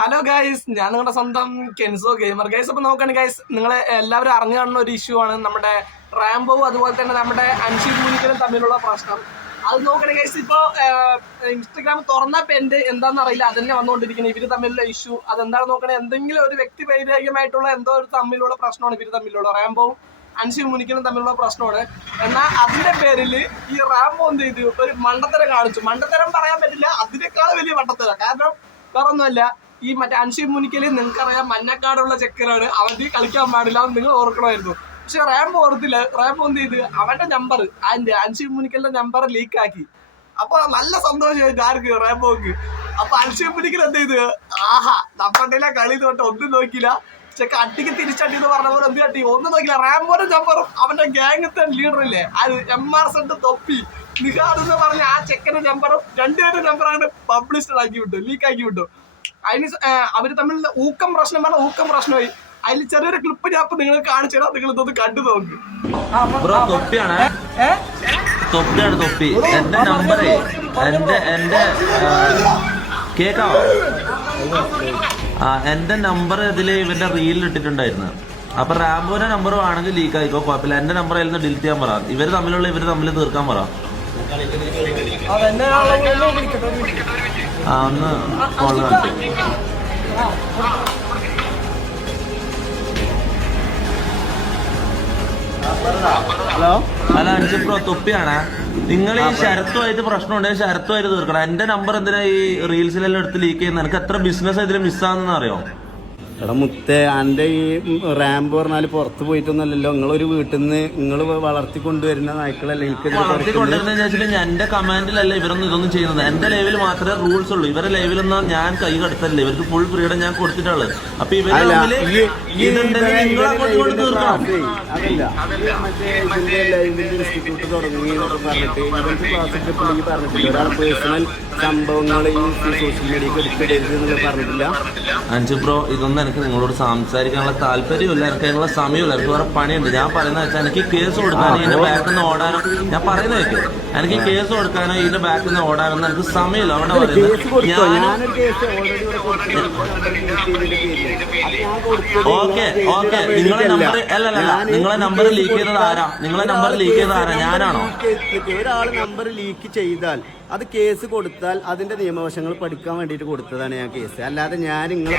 Hello guys, ഞാൻ നിങ്ങളുടെ സ്വന്തം കെൻസോ ഗെയിമർ ഗൈസ്. അപ്പോൾ നോക്കുകയാണ് ഗൈസ്, നിങ്ങളെ എല്ലാവരും അറിഞ്ഞു കാണുന്ന ഒരു ഇഷ്യൂ ആണ് നമ്മുടെ റാംബോവും അതുപോലെ തന്നെ നമ്മുടെ അൻഷി മൂനിക്കലും തമ്മിലുള്ള പ്രശ്നം. അത് നോക്കണേ ഗൈസ്, ഇപ്പോൾ ഇൻസ്റ്റഗ്രാം തുറന്ന പെൻഡ് എന്താണെന്ന് അറിയില്ല, അതന്നെ വന്നുകൊണ്ടിരിക്കുന്നത് ഇവർ തമ്മിലുള്ള ഇഷ്യൂ. അതെന്താണെന്ന് നോക്കണേ, എന്തെങ്കിലും ഒരു വ്യക്തി വൈരാഗ്യമായിട്ടുള്ള എന്തോ ഒരു തമ്മിലുള്ള പ്രശ്നമാണ് ഇവർ തമ്മിലുള്ള റാംബോവും അൻഷി മൂനിക്കലും തമ്മിലുള്ള പ്രശ്നമാണ്. എന്നാൽ അതിന്റെ പേരിൽ ഈ റാംബോ എന്ത് ചെയ്തു, ഒരു മണ്ടത്തരം കാണിച്ചു. മണ്ടത്തരം പറയാൻ പറ്റില്ല, അതിനേക്കാൾ വലിയ മണ്ടത്തരം. കാരണം വേറൊന്നുമല്ല, ഈ മറ്റേ അൻഷി മൂനിക്കല് നിങ്ങൾക്കറിയാം മഞ്ഞക്കാടുള്ള ചെക്കനാണ്, അവന് കളിക്കാൻ പാടില്ല എന്ന് നിങ്ങൾ ഓർക്കണമായിരുന്നു. പക്ഷെ റാംബോ ഓർത്തില്ല. റാംബോ എന്ത് ചെയ്ത് അവന്റെ നമ്പർ, അതിന്റെ അൻഷി മൂനിക്കലിന്റെ നമ്പർ ലീക്ക് ആക്കി. അപ്പൊ നല്ല സന്തോഷമായിട്ട് ആർക്ക്, റാംബോക്ക്. അപ്പൊ അൻഷി മൂനിക്കൽ എന്ത് ചെയ്ത്, ആഹാ നമ്മളുടെ കളി തൊട്ട് ഒന്നും നോക്കില്ല, ചെക്ക അട്ടിക്ക് തിരിച്ചടി എന്ന് പറഞ്ഞ പോലെ എന്ത് കട്ടി ഒന്നും നോക്കില്ല. റാംബോന്റെ നമ്പറും അവന്റെ ഗ്യാങ്ങത്തെ ലീഡറില്ലേ അത് MR തൊപ്പി നിഹാദ് എന്ന് പറഞ്ഞ ആ ചെക്കന്റെ നമ്പറും രണ്ടുപേരുടെ നമ്പറാണ് പബ്ലിഷ്ഡ് ആക്കി വിട്ടു, ലീക്ക് ആക്കി വിട്ടു. അതിന് അവര് തമ്മിൽ ഊക്കം പ്രശ്നം പറഞ്ഞ ഊക്കം പ്രശ്നമായി. അതിൽ ചെറിയൊരു ക്ലിപ്പ് ഞാൻ നിങ്ങൾ കാണിച്ചു തരാം, നിങ്ങൾ ഇതൊന്ന് കണ്ടു നോക്ക്. ബ്രോ തൊപ്പിയാണ്, തൊപ്പിയാണ് തൊപ്പി. എന്റെ നമ്പർ എന്റെ കേക്കാവോ? എന്റെ നമ്പർ ഇതില് ഇവന്റെ റീലിൽ ഇട്ടിട്ടുണ്ടായിരുന്നു. അപ്പൊ റാംബോന്റെ നമ്പർ ആണെങ്കിൽ ലീക്ക് ആയിക്കോ, കുഴപ്പമില്ല. എന്റെ നമ്പർ അതിൽ നിന്ന് ഡിലീറ്റ് ചെയ്യാൻ പറ. ഇവര് തമ്മിൽ തീർക്കാൻ പറ. ഒന്ന് കോള് ഹലോ അൻഷി ബ്രോ തൊപ്പിയാണ്. നിങ്ങൾ ഈ ശരത്തുമായിട്ട് പ്രശ്നമുണ്ടെങ്കിൽ ശരത്തുമായിട്ട് തീർക്കണം. എന്റെ നമ്പർ എന്തിനാ ഈ റീൽസിലെല്ലാം എടുത്ത് ലീക്ക് ചെയ്യുന്നത്? എനിക്ക് എത്ര ബിസിനസ് ഇതിൽ മിസ്സാണെന്ന് അറിയോ? എടാ മുത്തേ, എൻ്റെ ഈ റാമ്പ് പറഞ്ഞാൽ പുറത്ത് പോയിട്ടൊന്നുമല്ലല്ലോ. നിങ്ങളൊരു വീട്ടിൽ നിന്ന് നിങ്ങൾ വളർത്തിക്കൊണ്ടുവരുന്ന നായ്ക്കളല്ലേ വളർത്തിക്കൊണ്ടുവരുന്ന വെച്ചിട്ട് എന്റെ കമാൻഡിലല്ല ഇവരൊന്നും ഇതൊന്നും ചെയ്യുന്നത്. എന്റെ ലൈവിൽ മാത്രമേ റൂൾസ് ഉള്ളൂ. ഇവരെ ലൈവിലൊന്നും ഞാൻ കൈ കടത്തല്ല. ഇവർക്ക് ഫുൾ ഫ്രീഡം ഞാൻ കൊടുത്തിട്ടുള്ളത്. അപ്പൊ ഇവര് ഇതുണ്ടെങ്കിൽ നിങ്ങൾ അങ്ങോട്ട് തീർക്കണം. ഇൻസ്റ്റിറ്റ്യൂട്ട് തുടങ്ങി പറഞ്ഞിട്ട് ഇവർക്ക് ക്ലാസ് എടുത്തിട്ടുണ്ടെങ്കിൽ പറഞ്ഞിട്ടില്ല. ഒരാൾ പേഴ്സണൽ സംഭവങ്ങൾ ഈ സോഷ്യൽ മീഡിയക്ക് എടുത്തിടരുത് എന്നുള്ള പറഞ്ഞിട്ടില്ല. അൻഷി ബ്രോ, ഇതൊന്നും എനിക്ക് നിങ്ങളോട് സംസാരിക്കാനുള്ള താല്പര്യമില്ല, എനിക്ക് അതിനുള്ള സമയമില്ല. എനിക്ക് വേറെ പണിയുണ്ട്. ഞാൻ പറയുന്നത് വെച്ചാൽ എനിക്ക് കേസ് കൊടുക്കാനോ ഇതിന്റെ ബാക്കിൽ നിന്ന് ഓടാനോ, ഞാൻ പറയുന്നത് വെക്ക്, എനിക്ക് കേസ് കൊടുക്കാനോ ഇതിന്റെ ബാക്കിൽ നിന്ന് ഓടാനൊന്നും എനിക്ക് സമയമില്ല. അവിടെ പറയുന്നത് ഓക്കെ നിങ്ങളെ നമ്പർ അല്ലല്ല, നിങ്ങളെ നമ്പർ ലീക്ക് ചെയ്തത് ആരാ? നിങ്ങളെ നമ്പർ ലീക്ക് ചെയ്തത് ആരാ? ഞാനാണോ? ഒരാൾ നമ്പർ ലീക്ക് ചെയ്താൽ അത് കേസ് കൊടുത്താൽ അതിന്റെ നിയമവശങ്ങൾ പഠിക്കാൻ വേണ്ടിയിട്ട് കൊടുത്തതാണ് ഞാൻ കേസ്. അല്ലാതെ ഞാൻ നിങ്ങളെ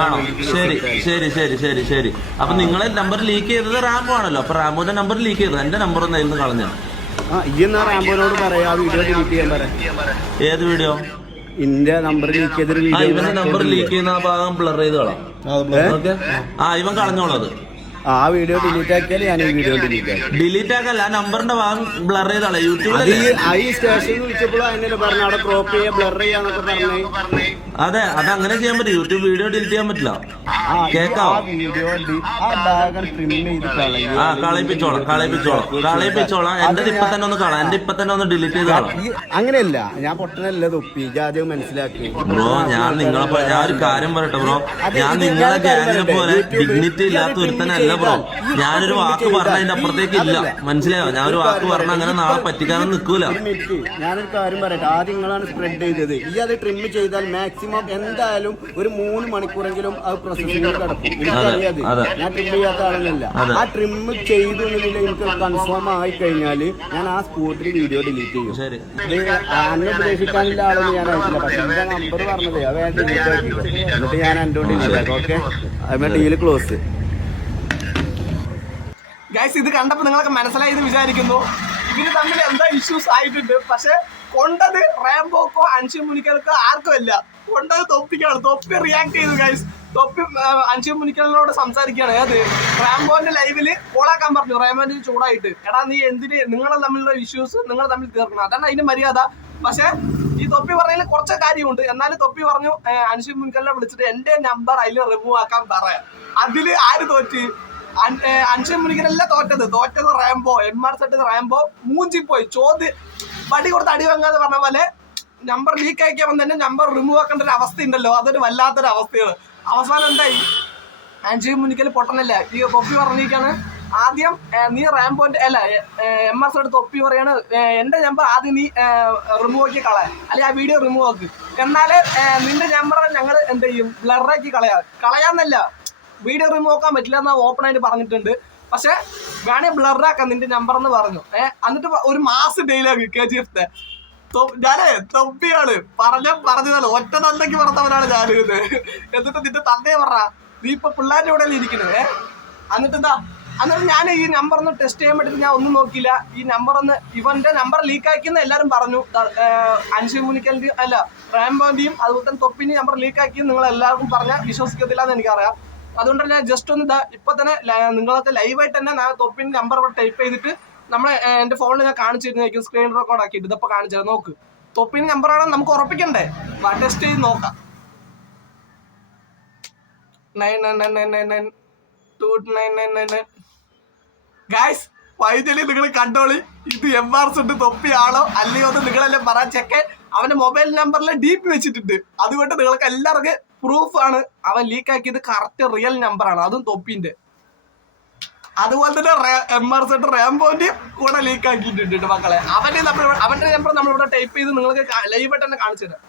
ആണോ? ശരി ശരി ശരി ശരി ശരി. അപ്പൊ നിങ്ങളെ നമ്പർ ലീക്ക് ചെയ്തത് റാംബോ ആണല്ലോ. അപ്പൊ റാംബോന്റെ നമ്പർ ലീക്ക് ചെയ്തത് എന്റെ നമ്പർ ഒന്ന് അതിൽ നിന്ന് കളഞ്ഞു. ഈ എന്നാ റാംബോനോട് പറയാ വീഡിയോ ഡിലീറ്റ് ചെയ്യാൻ പറയാം. ഏത് വീഡിയോ? ഇന്റെ നമ്പർ ലീക്ക് ചെയ്തൊരു വീഡിയോ. ഇവന്റെ നമ്പർ ലീക്ക് ചെയ്യുന്ന ആ ഭാഗം ബ്ലർ ചെയ്ത് കളാം. ഇവൻ കളഞ്ഞോളത്. ആ വീഡിയോ ഡിലീറ്റ് ആക്കിയാൽ ഞാൻ ഈ വീഡിയോ ഡിലീറ്റ് ആക്കല്ല, ആ നമ്പറിന്റെ ഭാഗം ബ്ലർ ചെയ്താളെ. യൂട്യൂബിൽ ഈ സ്റ്റേഷനിൽ വിളിച്ചപ്പോഴും അതിനെ പറഞ്ഞു അവിടെ ക്രോപ്പ് ചെയ്യാ ബ്ലർ ചെയ്യാന്നൊക്കെ പറഞ്ഞു. അതെ, അതങ്ങനെ ചെയ്യാൻ പറ്റും. യൂട്യൂബ് വീഡിയോ ഡിലീറ്റ് ചെയ്യാൻ പറ്റില്ല. കേക്കാവോ? കളയിപ്പിച്ചോളാം. എന്റെ ഇപ്പൊ തന്നെ ഒന്ന് കളാം. എന്റെ ഇപ്പൊ തന്നെ ഒന്ന് ഡിലീറ്റ് ചെയ്ത് കളാം. അങ്ങനെയല്ല, ഞാൻ പൊട്ടനല്ല തൊപ്പി, ആദ്യം മനസ്സിലാക്കി. ബ്രോ, ഞാൻ ഒരു കാര്യം പറയട്ടെ ബ്രോ, ഞാൻ നിങ്ങളെ ഗ്യാങ്ങിനെ പോലെ ഡിഗ്നിറ്റി ഇല്ലാത്ത ഒരുത്തനല്ല ബ്രോ. ഞാനൊരു വാക്ക് പറഞ്ഞ അതിന്റെ അപ്പുറത്തേക്ക് ഇല്ല, മനസ്സിലായോ? ഞാൻ ഒരു വാക്ക് പറഞ്ഞ അങ്ങനെ നാളെ പറ്റിക്കാനൊന്നും നിൽക്കൂല. ഞാനൊരു കാര്യം പറയട്ടെ, ആദ്യം നിങ്ങളാണ് സ്പ്രെഡ് ചെയ്തത്. ഈ അത് ട്രിം ചെയ്താൽ മാക്സിമം എന്തായാലും ഒരു 3 മണിക്കൂറെങ്കിലും അത് പ്രോസസ്സിംഗ് കിടക്കും. എനിക്കറിയാതെ ഞാൻ ട്രിം ചെയ്യാത്ത ആളൊന്നുമല്ല. ആ ട്രിം ചെയ്തു എന്നുണ്ടെങ്കിൽ എനിക്ക് കൺഫേം ആയി കഴിഞ്ഞാൽ ഞാൻ ആ സ്പോട്ടിൽ വീഡിയോ ഡിലീറ്റ് ചെയ്യും. അന്നെ ഉപദേശിക്കാനുള്ള ആളൊന്നും ഞാൻ ആയിട്ടില്ല. പക്ഷെ എന്റെ നമ്പർ പറഞ്ഞത് അത് ഞാൻ ഡിലീറ്റ് ആക്കിയത്. എന്നിട്ട് ഞാൻ എൻ്റെ ഡിലീറ്റ് ആക്കി. ഓക്കെ, അതിന്റെ ഡീല് ക്ലോസ്. ഗൈസ്, ഇത് കണ്ടപ്പോൾ നിങ്ങൾക്ക് മനസ്സിലായി എന്ന് വിചാരിക്കുന്നു. ഇവര് തമ്മിൽ എന്താ ഇഷ്യൂസ് ആയിട്ടുണ്ട്. പക്ഷെ കൊണ്ടത് റാംബോക്കോ അൻഷി മൂനിക്കൽക്കോ ആർക്കും അല്ല, കൊണ്ടത് തൊപ്പിക്കാണ്. തൊപ്പി റിയാക്ട് ചെയ്തു ഗൈസ്. തൊപ്പി അൻഷി മൂനിക്കലിനോട് സംസാരിക്കുകയാണ്. ഏത് റാംബോന്റെ ലൈവില് കോളാക്കാൻ പറഞ്ഞു. റാംബോന്റെ ചൂടായിട്ട്, എടാ നീ എന്തിന് നിങ്ങൾ തമ്മിലുള്ള ഇഷ്യൂസ് നിങ്ങൾ തമ്മിൽ തീർക്കണം, അതാണ് അതിന്റെ മര്യാദ. പക്ഷെ ഈ തൊപ്പി പറഞ്ഞതിൽ കുറച്ച് കാര്യമുണ്ട്. എന്നാലും തൊപ്പി പറഞ്ഞു അൻഷി മൂനിക്കലിനെ വിളിച്ചിട്ട് എന്റെ നമ്പർ അതിൽ റിമൂവ് ആക്കാൻ പറയാം. അതില് ആര് തോറ്റ്? അൻഷി മൂനിക്കലല്ല തോറ്റത് റാംബോ. MR Rambo മൂഞ്ചിപ്പോയി. വടി കൊടുത്ത് അടി വാങ്ങാന്ന് പറഞ്ഞ പോലെ നമ്പർ ലീക്ക് അയക്കാൻ തന്നെ നമ്പർ റിമൂവ് ആക്കേണ്ട ഒരു അവസ്ഥ ഉണ്ടല്ലോ, അതൊരു വല്ലാത്തൊരു അവസ്ഥയാണ്. അവസാനം എന്തായി, അൻഷി മൂനിക്കൽ പൊട്ടനല്ല ഈ തൊപ്പി പറഞ്ഞിരിക്കാണ്. ആദ്യം നീ റാംബോന്റെ അല്ല MRZ തൊപ്പി പറയാണ് എന്റെ നമ്പർ ആദ്യം നീ റിമൂവ് ആക്കി കളയാ, അല്ലെങ്കിൽ ആ വീഡിയോ റിമൂവ് ആക്ക്, എന്നാല് നിന്റെ നമ്പർ ഞങ്ങൾ എന്ത് ചെയ്യും, ബ്ലറാക്കി കളയാന്നല്ല, വീഡിയോ റിമൂവ് ആക്കാൻ പറ്റില്ല എന്ന് ഓപ്പൺ ആയിട്ട് പറഞ്ഞിട്ടുണ്ട്. പക്ഷെ വേണേ ബ്ലറാക്കാം നിന്റെ നമ്പർ എന്ന് പറഞ്ഞു. എന്നിട്ട് ഒരു മാസ് ഡെയിലോഗ് KGF ഞാനേ തൊപ്പിയാണ് പറഞ്ഞതല്ല, ഒറ്റ തന്തയ്ക്ക് പറഞ്ഞവനാണ് ഞാനിത്. എന്നിട്ട് നിന്റെ തന്തയെ പറ, നീ ഇപ്പൊ പിള്ളേരുടെ കൂടെ ഇരിക്കുന്നത്. എന്നിട്ട് ഞാൻ ഈ നമ്പർ ഒന്ന് ടെസ്റ്റ് ചെയ്യാൻ വേണ്ടിയിട്ട് ഞാൻ ഒന്നും നോക്കിയില്ല. ഈ നമ്പർ ഒന്ന് ഇവന്റെ നമ്പർ ലീക്ക് ആക്കിയെന്ന് എല്ലാവരും പറഞ്ഞു. അൻഷി മുനിക്കലിന്റെയും അല്ല റാംബോന്റെയും അതുപോലെ തന്നെ തൊപ്പിന്റെയും നമ്പർ ലീക്ക് ആക്കിയെന്ന് നിങ്ങൾ എല്ലാവർക്കും പറഞ്ഞാൽ വിശ്വസിക്കത്തില്ല എന്ന് എനിക്കറിയാം. അതുകൊണ്ട് ഞാൻ ജസ്റ്റ് ഒന്ന് ഇപ്പൊ തന്നെ നിങ്ങളൊക്കെ ലൈവായിട്ട് തന്നെ ഞാൻ തൊപ്പിന്റെ നമ്പർ ഇവിടെ ടൈപ്പ് ചെയ്തിട്ട് എന്റെ ഫോണിൽ ഞാൻ കാണിച്ചിരുന്നേക്കും, സ്ക്രീൻ റെക്കോർഡ് ആക്കിയിട്ട് ഇതപ്പോൾ കാണിച്ചത്. നോക്ക്, തൊപ്പിന്റെ നമ്പറാണെന്ന് നമുക്ക് ഉറപ്പിക്കണ്ടേ, ടെസ്റ്റ് ചെയ്ത് നോക്കാം. 9999929999. ഗൈസ് ഫൈനലി നിങ്ങൾ കണ്ടോളി, ഇത് MRZ തൊപ്പിയാണോ അല്ലയോ എന്ന് നിങ്ങളെല്ലാം പറയാൻ. ചെക്കൻ അവന്റെ മൊബൈൽ നമ്പറിൽ DP വെച്ചിട്ടുണ്ട്. അതുകൊണ്ട് നിങ്ങൾക്ക് എല്ലാവർക്കും പ്രൂഫ് ആണ് അവൻ ലീക്ക് ആക്കിയത് കറക്റ്റ് റിയൽ നമ്പറാണ്, അതും തൊപ്പിന്റെ. അതുപോലെ തന്നെ MRZ റാംബോന്റെയും കൂടെ ലീക്ക് ആക്കിയിട്ടുണ്ട് മക്കളെ. അവന്റെ നമ്പർ നമ്മളിവിടെ ടൈപ്പ് ചെയ്ത് നിങ്ങൾക്ക് ലൈവായിട്ട് തന്നെ കാണിച്ചു തരാം.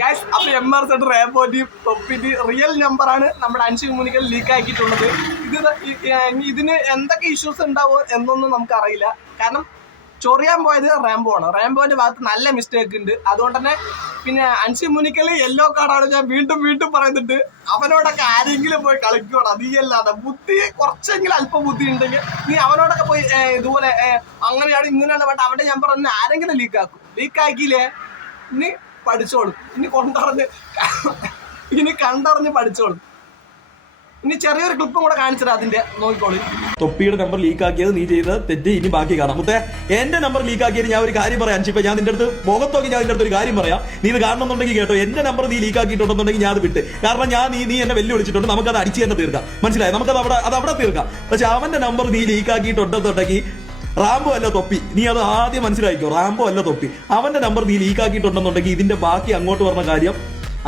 ഗൈസ് അപ്പൊ MRZ റാംബോന്റെയും തൊപ്പിന്റെയും റിയൽ നമ്പറാണ് നമ്മുടെ അൻഷി മുനിക്കൽ ലീക്ക് ആക്കിയിട്ടുള്ളത്. ഇതിന് എന്തൊക്കെ ഇഷ്യൂസ് ഉണ്ടാവും എന്നൊന്നും നമുക്കറിയില്ല. കാരണം ചൊറിയാൻ പോയത് റാംബോ ആണ്. റാംബോന്റെ ഭാഗത്ത് നല്ല മിസ്റ്റേക്ക് ഉണ്ട്. അതുകൊണ്ട് തന്നെ പിന്നെ അൻഷി മുനിക്കൽ യെല്ലോ കാർഡാണ് ഞാൻ വീണ്ടും പറയുന്നുണ്ട്. അവനോടൊക്കെ ആരെങ്കിലും പോയി കളിക്കണം, നീയല്ലാതെ ബുദ്ധി കുറച്ചെങ്കിലും അല്പം ബുദ്ധി ഉണ്ടെങ്കിൽ നീ അവനോടൊക്കെ പോയി ഇതുപോലെ അങ്ങനെയാണ് ഇങ്ങനെയാണ് വേണ്ട അവന്റെ നമ്പർ തന്നെ ആരെങ്കിലും ലീക്കാക്കിയില്ലേ ഇനി പഠിച്ചോളും, ഇനി കണ്ടറിഞ്ഞ് പഠിച്ചോളും. ഇനി ചെറിയൊരു ക്ലിപ്പും കൂടെ കാണിച്ചത് അതിന്റെ നോക്കിക്കോളൂ. തൊപ്പിയുടെ നമ്പർ ലീക്ക് ആക്കിയത് നീ ചെയ്ത തെറ്റ് ഇനി ബാക്കി കാണാം. മുത്തേ എന്റെ നമ്പർ ലീക്ക് ആക്കിയത് ഞാൻ ഒരു കാര്യം പറയാം അൻഷിപ്പ, ഞാൻ നിന്റെ അടുത്ത് മുഖത്തോക്കി ഞാൻ നിന്റെ അടുത്ത് ഒരു കാര്യം പറയാം. നീ ഇത് കാണണമെന്നുണ്ടെങ്കിൽ കേട്ടോ, എന്റെ നമ്പർ നീ ലീക്ക് ആക്കിയിട്ടുണ്ടെന്നുണ്ടെങ്കിൽ ഞാൻ അത് വിട്ട്. കാരണം നീ എന്നെ വെല്ലുവിളിച്ചിട്ടുണ്ട്, നമുക്കത് അടിച്ചു തന്നെ തീർക്കാം, മനസ്സിലായി, നമുക്കത് അവിടെ തീർക്കാം. പക്ഷെ അവന്റെ നമ്പർ നീ ലീക്ക് ആക്കിയിട്ടുണ്ടെന്നുണ്ടെങ്കിൽ റാംബോ അല്ല തൊപ്പി, നീ അത് ആദ്യം മനസ്സിലാക്കിക്കോ, റാംബോ അല്ല തൊപ്പി. അവന്റെ നമ്പർ നീ ലീക്ക് ആക്കിയിട്ടുണ്ടെന്നുണ്ടെങ്കിൽ ഇതിന്റെ ബാക്കി അങ്ങോട്ട് പറഞ്ഞ കാര്യം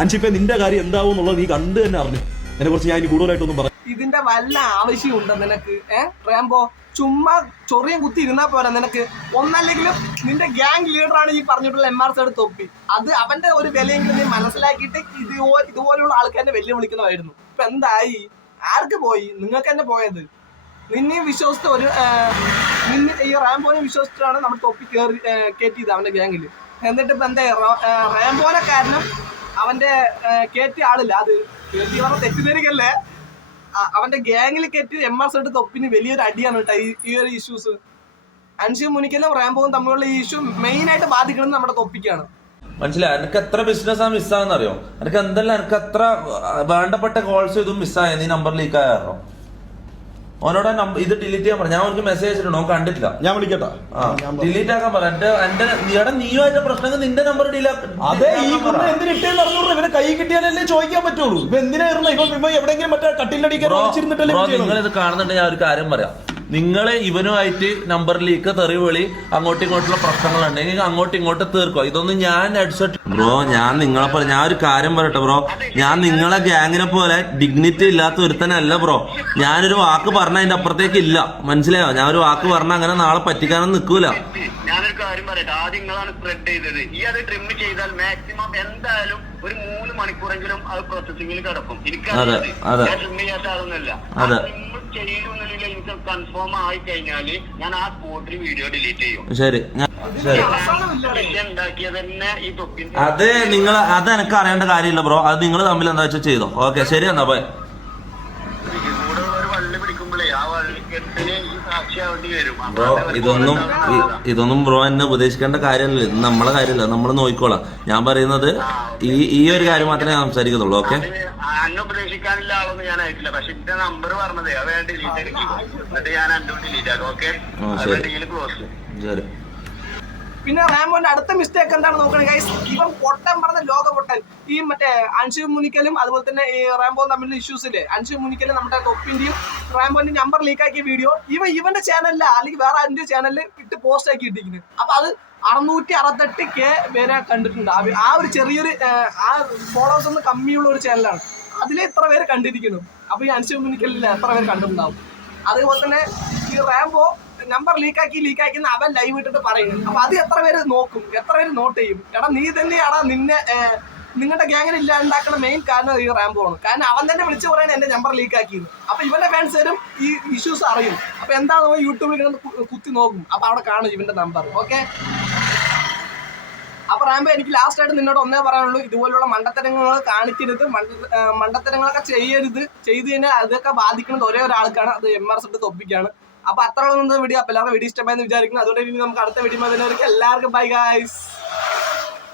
അൻഷിപ്പ നിന്റെ കാര്യം എന്താവും എന്നുള്ളത് നീ കണ്ടു തന്നെ അറിഞ്ഞു. അതിനെ കുറിച്ച് ഞാൻ ഇനി കൂടുതലായിട്ടൊന്നും പറയാം. ഇതിന്റെ വല്ല ആവശ്യമുണ്ടോ നിനക്ക്? റാംബോ ചുമ്മാ ചൊറിയും കുത്തി ഇരുന്നാ പോലെ നിനക്ക്. ഒന്നല്ലെങ്കിലും നിന്റെ ഗ്യാങ് ലീഡറാണ് ഈ പറഞ്ഞിട്ടുള്ള MRZ തൊപ്പി. അത് അവന്റെ ഒരു വിലയെങ്കിലും നീ മനസ്സിലാക്കിയിട്ട് ഇതുപോലുള്ള ആൾക്കാരെ വെല്ലുവിളിക്കുന്നതായിരുന്നു. ഇപ്പൊ എന്തായി? ആർക്ക് പോയി? നിങ്ങൾക്ക് തന്നെ പോയത്. നിന്നെയും വിശ്വസിച്ച ഈ റാംബോനെ വിശ്വസിച്ചിട്ടാണ് നമ്മൾ തൊപ്പി കയറ്റിയത് അവന്റെ ഗ്യാങ്ങിൽ. എന്നിട്ട് ഇപ്പൊ എന്താ റാംബോനെ കാരണം അവന്റെ കയറ്റിയ ആളില്ല, അത് കയറ്റി പറഞ്ഞ തെറ്റിദ്ധരിക്കല്ലേ, അവന്റെ ഗ്യാങ്ങിൽ കയറ്റി MRZ തൊപ്പിന് വലിയൊരു അടിയാണ് കേട്ടോ ഈ ഒരു ഇഷ്യൂസ്. അൻഷി മുനിക്കലും റാംബോവും തമ്മിലുള്ള ഈ ഇഷ്യൂ മെയിൻ ആയിട്ട് ബാധിക്കുന്നത് നമ്മുടെ തൊപ്പിക്കാണ്. മനസ്സിലായി? എനിക്ക് എത്ര ബിസിനസ് ആ മിസ്സാന്ന് അറിയോ? എനിക്ക് എന്തെല്ലാം എനിക്ക് എത്ര വേണ്ടപ്പെട്ട കോൾസ് ഇതും മിസ്സായ നീ നമ്പർ ലീക്ക് ആയാറോ? ഓനോട് ഇത് ഡിലീറ്റ് ചെയ്യാൻ പറഞ്ഞു. ഞാൻ അവർക്ക് മെസ്സേജ് അയച്ചിട്ടുണ്ടോ? ഓൻ കണ്ടിട്ടില്ല. ഞാൻ വിളിക്കട്ടാ, ഡിലീറ്റ് ആക്കാൻ പറ. എന്റെ നീയുമായിട്ട് പ്രശ്നം നിന്റെ നമ്പർ അതെ ഈ എന്തിനിട്ടേന്ന് അറിഞ്ഞൂടാ. ഇവനെ കൈ കിട്ടിയാലല്ലേ ചോദിക്കാൻ പറ്റുള്ളൂ. ഇപ്പൊ എന്തിനായിരുന്നു ഇപ്പൊ എവിടെയെങ്കിലും മറ്റേ കട്ടിലടിക്കാൻ നിങ്ങൾ ഇത് കാണുന്നുണ്ടെങ്കിൽ ഞാൻ ഒരു കാര്യം പറയാം. നിങ്ങൾ ഇവനുമായിട്ട് നമ്പർ ലീക്ക് തെറിവിളി അങ്ങോട്ടും ഇങ്ങോട്ടുള്ള പ്രശ്നങ്ങളുണ്ടെങ്കിൽ അങ്ങോട്ടും ഇങ്ങോട്ട് തീർക്കോ. ഇതൊന്നും ഞാൻ ഹെഡ്സെറ്റ് ബ്രോ, ഞാൻ നിങ്ങളെ പോലെ ഞാൻ ഒരു കാര്യം പറയട്ടെ ബ്രോ, ഞാൻ നിങ്ങളെ ഗ്യാങ്ങിനെ പോലെ ഡിഗ്നിറ്റി ഇല്ലാത്ത ഒരുത്തനല്ല ബ്രോ. ഞാനൊരു വാക്ക് പറഞ്ഞ അതിന്റെ അപ്പുറത്തേക്ക് ഇല്ല, മനസ്സിലായോ? ഞാൻ ഒരു വാക്ക് പറഞ്ഞ അങ്ങനെ നാളെ പറ്റിക്കാനൊന്നും നിൽക്കൂല. ഞാനൊരു കാര്യം പറയട്ടെ, ആദ്യം നിങ്ങളാണ് സ്പ്രെഡ് ചെയ്തത്. ഈ അത് ട്രിം ചെയ്താൽ മാക്സിമം എന്തായാലും ഒരു 3 മണിക്കൂറെങ്കിലും അത് പ്രോസസിംഗിൽ കിടക്കും. എനിക്കറിയാം, ഞാൻ ട്രിം ചെയ്യാത്ത ആളൊന്നുമല്ല. ചെയ്യുന്നില്ല, എനിക്ക് കൺഫേം ആയി കഴിഞ്ഞാല് ഞാൻ ആ സ്പോട്ടിൽ വീഡിയോ ഡിലീറ്റ് ചെയ്യും. ശരി ഉണ്ടാക്കിയത് തന്നെ ഈ തൊപ്പിന്റെ. അത് നിങ്ങൾ അത് എനിക്ക് അറിയേണ്ട കാര്യമില്ല ബ്രോ, അത് നിങ്ങൾ തമ്മിൽ എന്താ വെച്ചാൽ ചെയ്തോ. ഓക്കെ ശരി എന്നാ പോയി. കൂടെ ഒരു വള്ളി പിടിക്കുമ്പോഴേ ആ വള്ളിക്കെട്ടിന് ഈ സാക്ഷിയാവേണ്ടി വരും. ബ്രോ ഇതൊന്നും ബ്രോ എന്നെ ഉപദേശിക്കേണ്ട കാര്യമല്ല, ഇത് നമ്മളെ കാര്യമല്ല, നമ്മൾ നോക്കിക്കോളാം. ഞാൻ പറയുന്നത് ഈ ഒരു കാര്യം മാത്രമേ ഞാൻ സംസാരിക്കത്തുള്ളൂ. ഓക്കെ, അന്നെ ഉപദേശിക്കാനുള്ള ആളൊന്നും ഞാൻ ആയിട്ടില്ല. പക്ഷെ എന്റെ നമ്പർ പറഞ്ഞതേ അത് വേണ്ട ഡിലീറ്റ് ആക്കി, എന്നിട്ട് ഞാൻ എന്റെ ഡിലീറ്റ് ആക്കും. Okay, close. ശരി. പിന്നെ റാംബോന്റെ അടുത്ത മിസ്റ്റേക്ക് എന്താണ് നോക്കണേ ഗൈസ്, ഇവൻ പൊട്ടൻ പറഞ്ഞ ലോക പൊട്ടൻ. ഈ മറ്റേ അൻഷി മുനിക്കലും അതുപോലെ തന്നെ ഈ റാംബോ തമ്മിലുള്ള ഇഷ്യൂസ് ഇല്ലേ, അൻഷി മുനിക്കലും നമ്മുടെ തൊപ്പിന്റെയും റാംബോന്റെ നമ്പർ ലീക്ക് ആക്കിയ വീഡിയോ ഇവന്റെ ചാനലില അല്ലെങ്കിൽ വേറെ ആരുടെ ചാനലിൽ ഇട്ട് പോസ്റ്റ് ആക്കി ഇട്ടിരിക്കുന്നത്. അപ്പൊ അത് 668K വരെ കണ്ടിട്ടുണ്ട്. ആ ഒരു ചെറിയൊരു ആ ഫോളോവേഴ്സ് ഒന്ന് കമ്മിയുള്ള ഒരു ചാനലാണ്. അതിലെ എത്ര പേര് കണ്ടിരിക്കണം. അപ്പൊ ഈ അൻഷി മുനിക്കലിൽ എത്ര പേര് കണ്ടിട്ടുണ്ടാവും. അതുപോലെ തന്നെ ഈ റാംബോ നമ്പർ ലീക്കാക്കി അവൻ ലൈവ് ഇട്ടിട്ട് പറയും. അപ്പൊ അത് എത്ര പേര് നോക്കും, എത്ര പേര് നോട്ട് ചെയ്യും? എടാ നീ തന്നെയാടാ നിങ്ങളുടെ ഗ്യാങ്ങിൽ ഇല്ലാണ്ടാക്കുന്ന മെയിൻ കാരണം ഈ റാംബോ ആണ്. കാരണം അവൻ തന്നെ വിളിച്ചു പറയാൻ എന്റെ നമ്പർ ലീക്കാക്കിയത്. അപ്പൊ ഇവന്റെ ഫാൻസുകാരും ഈ ഇഷ്യൂസ് അറിയും. അപ്പൊ എന്താണെന്ന് യൂട്യൂബിൽ കുത്തി നോക്കും. അപ്പൊ അവിടെ കാണും ഇവന്റെ നമ്പർ. ഓക്കെ, അപ്പൊ റാംബോ എനിക്ക് ലാസ്റ്റ് ആയിട്ട് നിന്നോട് ഒന്നേ പറയാനുള്ളൂ, ഇതുപോലുള്ള മണ്ടത്തരങ്ങൾ കാണിക്കരുത്, മണ്ടത്തരങ്ങളൊക്കെ ചെയ്യരുത്. ചെയ്ത് കഴിഞ്ഞാൽ അതൊക്കെ ബാധിക്കുന്നത് ഒരേ ഒരാൾക്കാണ്, അത് MRZ തൊപ്പിക്കാണ്. അപ്പൊ അത്ര വീഡിയോ. അപ്പൊ എല്ലാവർക്കും വീഡിയോ ഇഷ്ടമായെന്ന് വിചാരിക്കുന്നു. അതുകൊണ്ട് ഇനി നമുക്ക് അടുത്ത വീഡിയോ എല്ലാവർക്കും ബൈ ഗൈസ്.